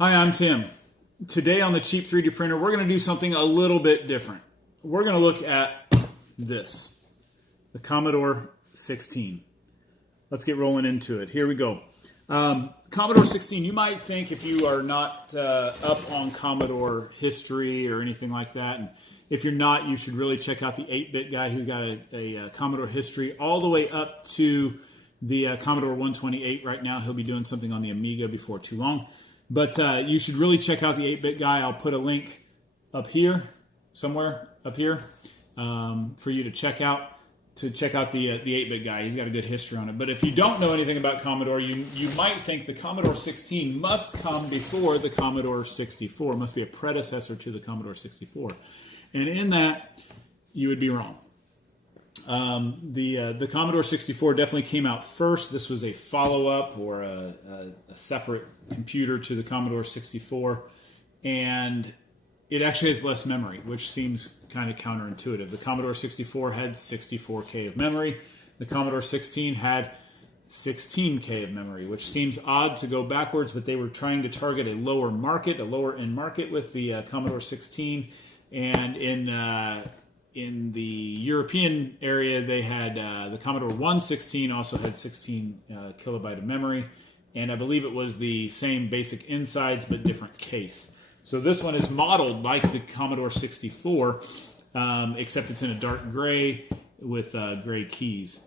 Hi, I'm Tim. Today on the Cheap 3D Printer, we're going to do something a little bit different. We're going to look at this, the Commodore 16. Let's get rolling into it. Here we go. Commodore 16, you might think if you are not up on Commodore history or anything like that, and if you're not, you should really check out the 8-bit guy who's got a Commodore history all the way up to the Commodore 128 right now. He'll be doing something on the Amiga before too long. But you should really check out the 8-bit guy. I'll put a link up here, somewhere up here, for you to check out the 8-bit guy. He's got a good history on it. But if you don't know anything about Commodore, you might think the Commodore 16 must come before the Commodore 64. It must be a predecessor to the Commodore 64. And in that, you would be wrong. The Commodore 64 definitely came out first. This was a follow-up or a separate computer to the Commodore 64, and it actually has less memory, which seems kind of counterintuitive. The Commodore 64 had 64K of memory. The Commodore 16 had 16K of memory, which seems odd to go backwards, but they were trying to target a lower market, a lower-end market with the Commodore 16, and in the European area, they had the Commodore 116 also had 16 kilobyte of memory, and I believe it was the same basic insides but different case. So this one is modeled like the Commodore 64, except it's in a dark gray with gray keys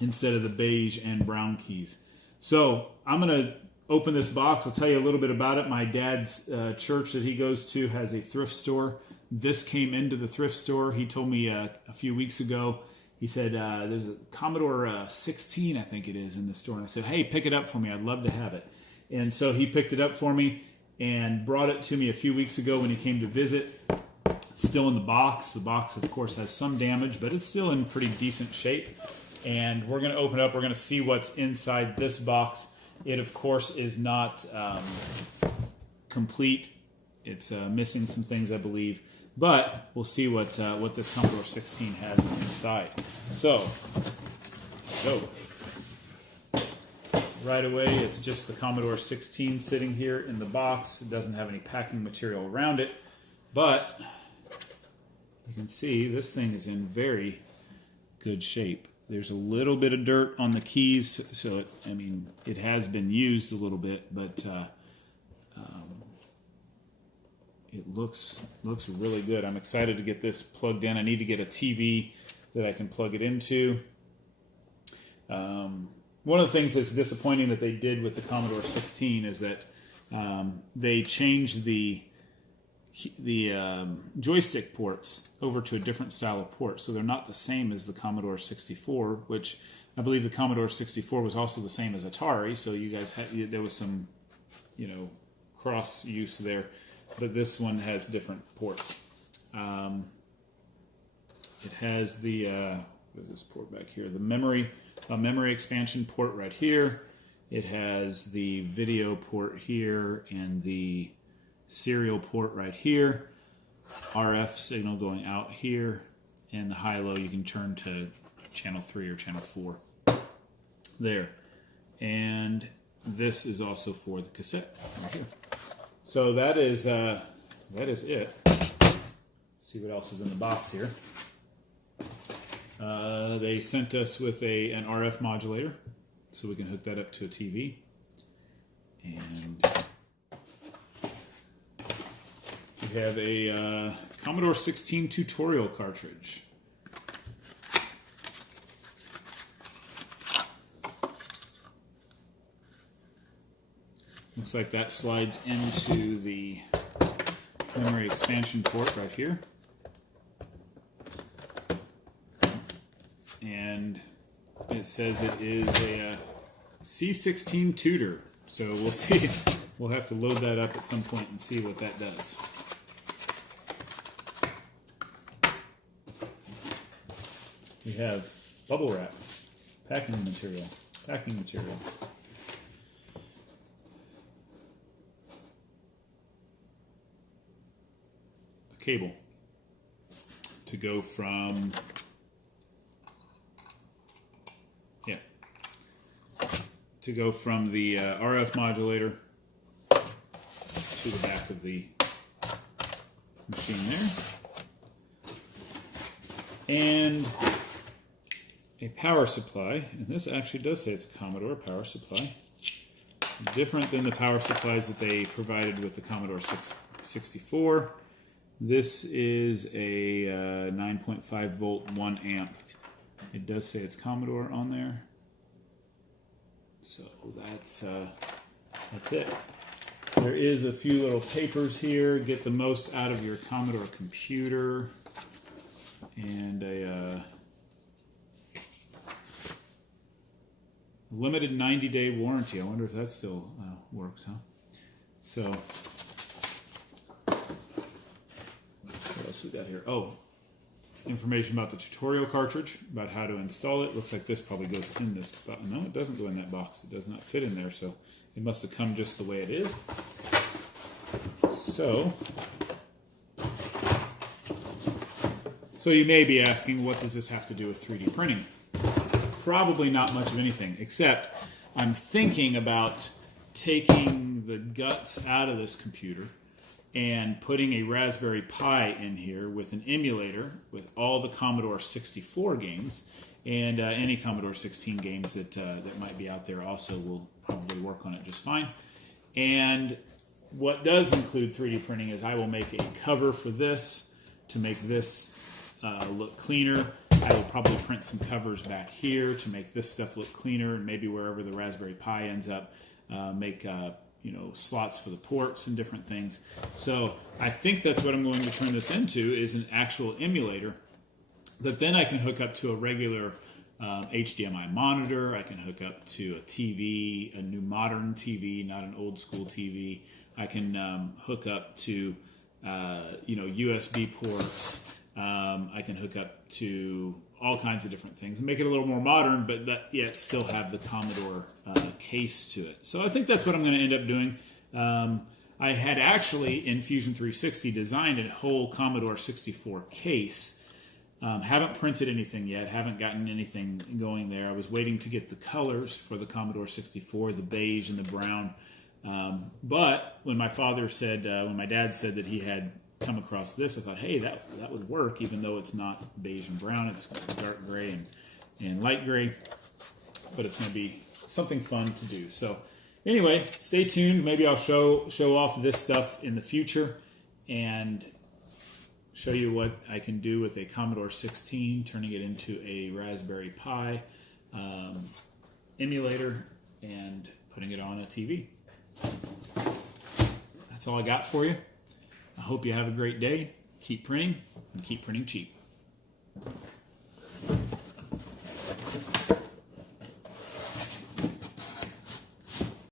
instead of the beige and brown keys. So I'm going to open this box. I'll tell you a little bit about it. My dad's church that he goes to has a thrift store. This came into the thrift store. He told me a few weeks ago, he said, there's a Commodore 16, I think it is, in the store. And I said, hey, pick it up for me. I'd love to have it. And so he picked it up for me and brought it to me a few weeks ago when he came to visit. It's still in the box. The box, of course, has some damage, but it's still in pretty decent shape. And we're going to open it up. We're going to see what's inside this box. It, of course, is not complete. It's missing some things, I believe. But we'll see what this Commodore 16 has inside. So right away, it's just the Commodore 16 sitting here in the box. It doesn't have any packing material around it. But you can see this thing is in very good shape. There's a little bit of dirt on the keys, so it has been used a little bit, but it looks really good. I'm excited to get this plugged in. I need to get a TV that I can plug it into. One of the things that's disappointing that they did with the Commodore 16 is that they changed the joystick ports over to a different style of port, so they're not the same as the Commodore 64, which I believe the Commodore 64 was also the same as Atari, so you guys there was some cross use there. But this one has different ports. It has the what is this port back here? The memory expansion port right here. It has the video port here and the serial port right here. RF signal going out here, and the high-low you can turn to channel 3 or channel 4 there. And this is also for the cassette right here. So that is it. Let's see what else is in the box here. They sent us with an RF modulator, so we can hook that up to a TV. And we have a Commodore 16 tutorial cartridge. Looks like that slides into the memory expansion port right here. And it says it is a C16 tutor. So we'll see. We'll have to load that up at some point and see what that does. We have bubble wrap, packing material. Cable to go from the RF modulator to the back of the machine there. And a power supply, and this actually does say it's a Commodore power supply. Different than the power supplies that they provided with the Commodore 64. This is a 9.5 volt 1 amp. It does say it's Commodore on there. So that's it. There is a few little papers here. Get the most out of your Commodore computer. And a limited 90-day warranty. I wonder if that still works, huh? So, what else we got here? Oh, information about the tutorial cartridge, about how to install it. Looks like this probably goes in this box. No, it doesn't go in that box. It does not fit in there, so it must have come just the way it is. So you may be asking, what does this have to do with 3D printing? Probably not much of anything, except I'm thinking about taking the guts out of this computer and putting a Raspberry Pi in here with an emulator with all the Commodore 64 games, and any Commodore 16 games that might be out there also will probably work on it just fine. And what does include 3D printing is I will make a cover for this to make this look cleaner. I will probably print some covers back here to make this stuff look cleaner, and maybe wherever the Raspberry Pi ends up, make slots for the ports and different things. So I think that's what I'm going to turn this into, is an actual emulator that then I can hook up to a regular HDMI monitor. I can hook up to a TV, a new modern TV, not an old school TV. I can hook up to USB ports. I can hook up to all kinds of different things and make it a little more modern, but that yet still have the Commodore case to it. So I think that's what I'm going to end up doing. I had actually in Fusion 360 designed a whole Commodore 64 case. Haven't printed anything yet, haven't gotten anything going there. I was waiting to get the colors for the Commodore 64, the beige and the brown. But when my dad said that he had come across this, I thought, hey, that would work, even though it's not beige and brown. It's dark gray and light gray, but it's going to be something fun to do. So anyway, stay tuned. Maybe I'll show off this stuff in the future and show you what I can do with a Commodore 16, turning it into a Raspberry Pi emulator and putting it on a TV. That's all I got for you. I hope you have a great day. Keep printing, and keep printing cheap.